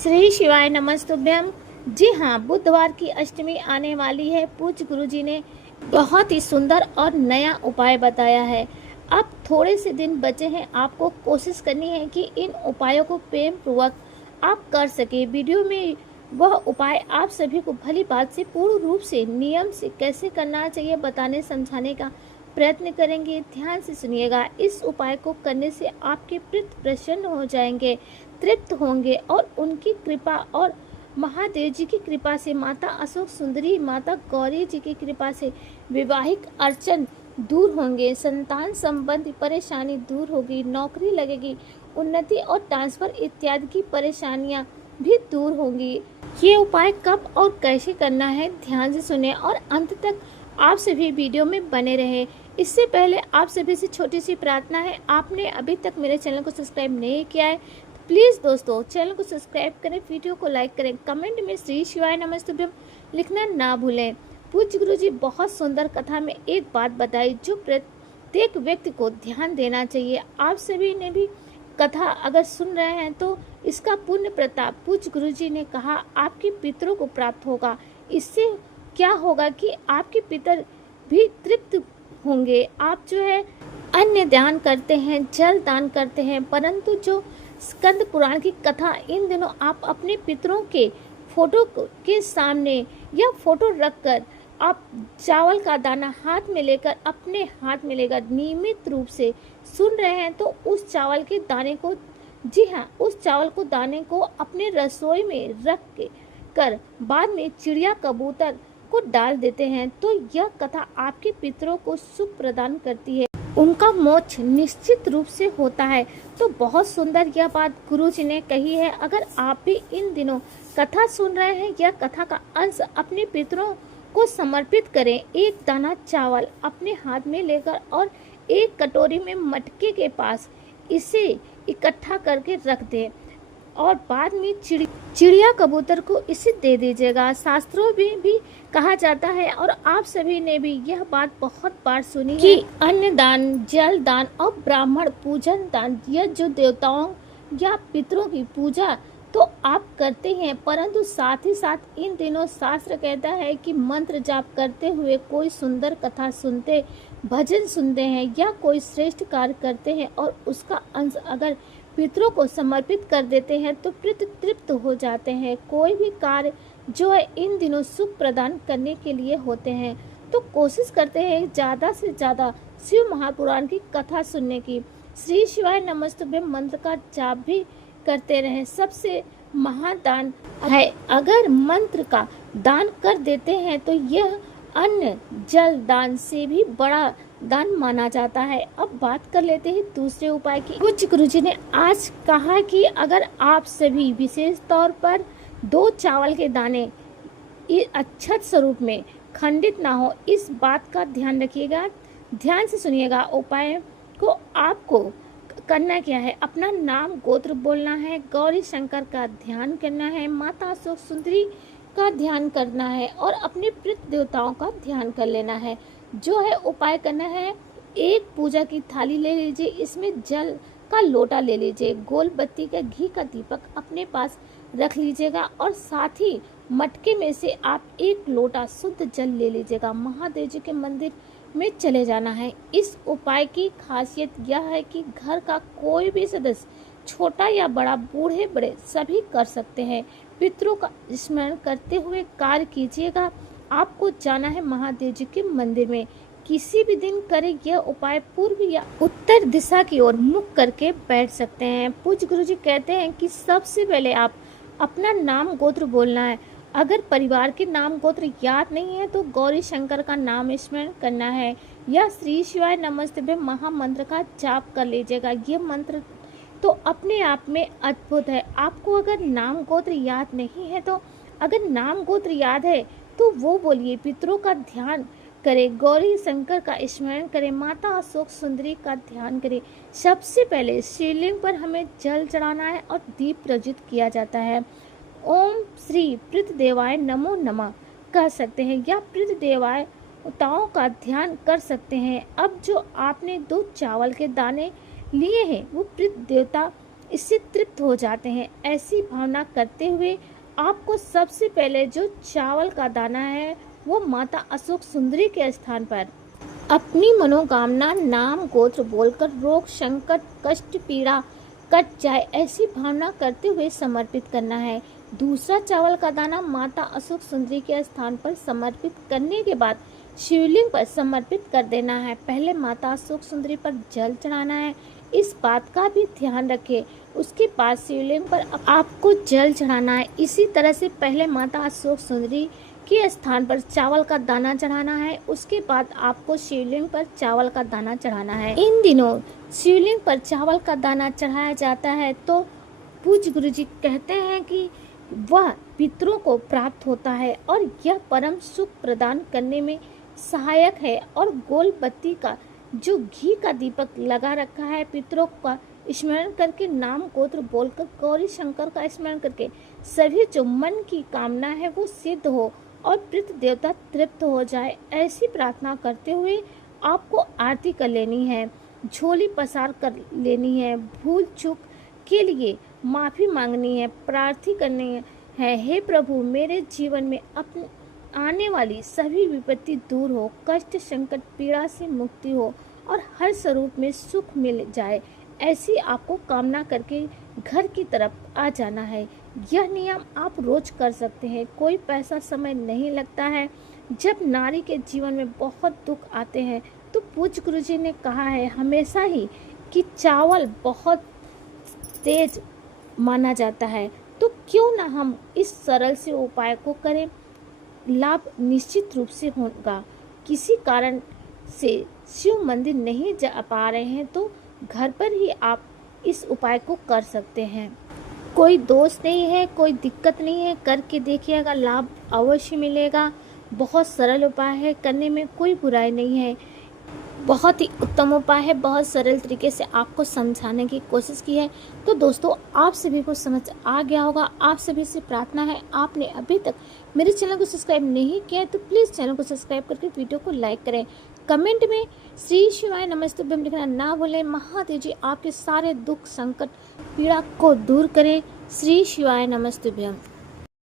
श्री शिवाय नमस्तुभ्यम। जी हाँ, बुधवार की अष्टमी आने वाली है। पूज्य गुरुजी ने बहुत ही सुंदर और नया उपाय बताया है। अब थोड़े से दिन बचे हैं, आपको कोशिश करनी है कि इन उपायों को प्रेम पूर्वक आप कर सके। वीडियो में वह उपाय आप सभी को भली बात से पूर्ण रूप से नियम से कैसे करना चाहिए बताने समझाने का प्रयत्न करेंगे। ध्यान से सुनिएगा। इस उपाय को करने से आपके पितृ प्रसन्न हो जाएंगे, तृप्त होंगे और उनकी कृपा और महादेव जी की कृपा से, माता अशोक सुंदरी, माता गौरी जी की कृपा से विवाहिक अड़चन दूर होंगे, संतान संबंधी परेशानी दूर होगी, नौकरी लगेगी, उन्नति और ट्रांसफर इत्यादि की परेशानियां भी दूर होंगी। ये उपाय कब और कैसे करना है, ध्यान से सुने और अंत तक आप सभी वीडियो में बने रहे। इससे पहले आप सभी से छोटी सी प्रार्थना है, आपने अभी तक मेरे चैनल को सब्सक्राइब नहीं किया है तो प्लीज़ दोस्तों चैनल को सब्सक्राइब करें, वीडियो को लाइक करें, कमेंट में श्री शिवाय नमस्तुभ्यम लिखना ना भूलें। पूज्य गुरु जी बहुत सुंदर कथा में एक बात बताई जो प्रत्येक व्यक्ति को ध्यान देना चाहिए। आप सभी ने भी कथा अगर सुन रहे हैं तो इसका पुण्य प्रताप पूज्य गुरु जी ने कहा आपके पितरों को प्राप्त होगा। इससे क्या होगा कि आपके पितर भी तृप्त होंगे। आप जो है अन्न दान करते हैं, जल दान करते हैं, परंतु जो स्कंद पुराण की कथा इन दिनों आप अपने पितरों के फोटो के सामने या फोटो रखकर आप चावल का दाना हाथ में लेकर अपने हाथ में लेकर नियमित रूप से सुन रहे हैं तो उस चावल के दाने को, जी हाँ, उस चावल को दाने को अपने रसोई में रख के कर बाद में चिड़िया कबूतर को डाल देते हैं तो यह कथा आपके पितरों को सुख प्रदान करती है, उनका मोक्ष निश्चित रूप से होता है। तो बहुत सुंदर यह बात गुरुजी ने कही है। अगर आप भी इन दिनों कथा सुन रहे हैं, यह कथा का अंश अपने पितरों को समर्पित करें। एक दाना चावल अपने हाथ में लेकर और एक कटोरी में मटके के पास इसे इकट्ठा करके रख दें और बाद में चिड़िया कबूतर को इसे दे दीजिएगा। शास्त्रों में भी कहा जाता है और आप सभी ने भी यह बात बहुत बार सुनी कि अन्न दान, जल दान और ब्राह्मण पूजन दान, यह जो देवताओं या पितरों की पूजा तो आप करते हैं, परंतु साथ ही साथ इन दिनों शास्त्र कहता है कि मंत्र जाप करते हुए कोई सुंदर कथा सुनते, भजन सुनते हैं या कोई श्रेष्ठ कार्य करते हैं और उसका अंश अगर पितरों को समर्पित कर देते हैं तो पितृ तृप्त हो जाते हैं। कोई भी कार्य जो है इन दिनों सुख प्रदान करने के लिए होते हैं। तो कोशिश करते हैं ज़्यादा से ज़्यादा शिव महापुराण की कथा सुनने की। श्री शिवाय नमस्तुभ्यम मंत्र का जाप भी करते रहें। सबसे महादान है, अगर मंत्र का दान कर देते हैं तो यह अन्न जल दान से भी बड़ा दान माना जाता है। अब बात कर लेते हैं दूसरे उपाय की। पूज्य गुरुजी ने आज कहा कि अगर आप सभी विशेष तौर पर 2 चावल के दाने अक्षत स्वरूप में खंडित ना हो, इस बात का ध्यान रखिएगा। ध्यान से सुनिएगा। उपाय को आपको करना क्या है, अपना नाम गोत्र बोलना है, गौरी शंकर का ध्यान करना है, माता अशोक सुंदरी का ध्यान करना है और अपने पितृ देवताओं का ध्यान कर लेना है। जो है उपाय करना है, एक पूजा की थाली ले लीजिए, इसमें जल का लोटा ले लीजिए, गोल बत्ती का घी का दीपक अपने पास रख लीजिएगा और साथ ही मटके में से आप एक लोटा शुद्ध जल ले लीजिएगा। महादेव जी के मंदिर में चले जाना है। इस उपाय की खासियत यह है कि घर का कोई भी सदस्य, छोटा या बड़ा, बूढ़े बड़े सभी कर सकते हैं। पितरों का स्मरण करते हुए कार्य कीजिएगा। आपको जाना है महादेव जी के मंदिर में। किसी भी दिन करें यह उपाय पूर्व या उत्तर दिशा की ओर मुख करके बैठ सकते हैं। पूज्य गुरु जी कहते हैं कि सबसे पहले आप अपना नाम गोत्र बोलना है। अगर परिवार के नाम गोत्र याद नहीं है तो गौरी शंकर का नाम स्मरण करना है या श्री शिवाय नमस्तुभ्यम महामंत्र का जाप कर लीजिएगा। ये मंत्र तो अपने आप में अद्भुत है। आपको अगर नाम गोत्र याद नहीं है तो अगर नाम गोत्र याद है तो वो बोलिए। पितरों का ध्यान करें, गौरी शंकर का स्मरण करें, माता अशोक सुंदरी का ध्यान करें। सबसे पहले शिवलिंग पर हमें जल चढ़ाना है और दीप प्रज्वलित किया जाता है। ओम श्री पितृ देवाय नमो नमः कह सकते हैं या पितृ देवताओं का ध्यान कर सकते हैं। अब जो आपने 2 चावल के दाने लिए हैं वो पितृ देवता इससे तृप्त हो जाते हैं। ऐसी भावना करते हुए आपको सबसे पहले जो चावल का दाना है वो माता अशोक सुंदरी के स्थान पर अपनी मनोकामना नाम गोत्र बोलकर रोग संकट कष्ट पीड़ा कट जाए ऐसी भावना करते हुए समर्पित करना है। दूसरा चावल का दाना माता अशोक सुंदरी के स्थान पर समर्पित करने के बाद शिवलिंग पर समर्पित कर देना है। पहले माता अशोक सुंदरी पर जल चढ़ाना है, इस बात का भी ध्यान रखें। उसके बाद शिवलिंग पर आपको जल चढ़ाना है। इसी तरह से पहले माता अशोक सुंदरी के स्थान पर चावल का दाना चढ़ाना है, उसके बाद आपको शिवलिंग पर चावल का दाना चढ़ाना है। इन दिनों शिवलिंग पर चावल का दाना चढ़ाया जाता है तो पूज्य गुरुजी कहते हैं कि वह पितरों को प्राप्त होता है और यह परम सुख प्रदान करने में सहायक है। और गोल बत्ती का जो घी का दीपक लगा रखा है, पितरों का स्मरण करके नाम गोत्र बोलकर गौरी शंकर का स्मरण करके सभी जो मन की कामना है वो सिद्ध हो और पितृ देवता तृप्त हो जाए, ऐसी प्रार्थना करते हुए आपको आरती कर लेनी है, झोली पसार कर लेनी है, भूल चूक के लिए माफ़ी मांगनी है, प्रार्थना करनी है, हे प्रभु मेरे जीवन में अपने आने वाली सभी विपत्ति दूर हो, कष्ट संकट पीड़ा से मुक्ति हो और हर स्वरूप में सुख मिल जाए, ऐसी आपको कामना करके घर की तरफ आ जाना है। यह नियम आप रोज कर सकते हैं, कोई पैसा समय नहीं लगता है। जब नारी के जीवन में बहुत दुख आते हैं तो पूज्य गुरुजी ने कहा है हमेशा ही कि चावल बहुत तेज माना जाता है, तो क्यों ना हम इस सरल से उपाय को करें, लाभ निश्चित रूप से होगा। किसी कारण से शिव मंदिर नहीं जा पा रहे हैं तो घर पर ही आप इस उपाय को कर सकते हैं, कोई दोष नहीं है, कोई दिक्कत नहीं है, करके देखिएगा, लाभ अवश्य मिलेगा। बहुत सरल उपाय है, करने में कोई बुराई नहीं है, बहुत ही उत्तम उपाय है, बहुत सरल तरीके से आपको समझाने की कोशिश की है। तो दोस्तों आप सभी को समझ आ गया होगा। आप सभी से प्रार्थना है, आपने अभी तक मेरे चैनल को सब्सक्राइब नहीं किया है तो प्लीज़ चैनल को सब्सक्राइब करके वीडियो को लाइक करें। कमेंट में श्री शिवाय नमस्तुभ्यम लिखना ना भूलें। महादेव जी आपके सारे दुख संकट पीड़ा को दूर करें। श्री शिवाय नमस्तुभ्यम।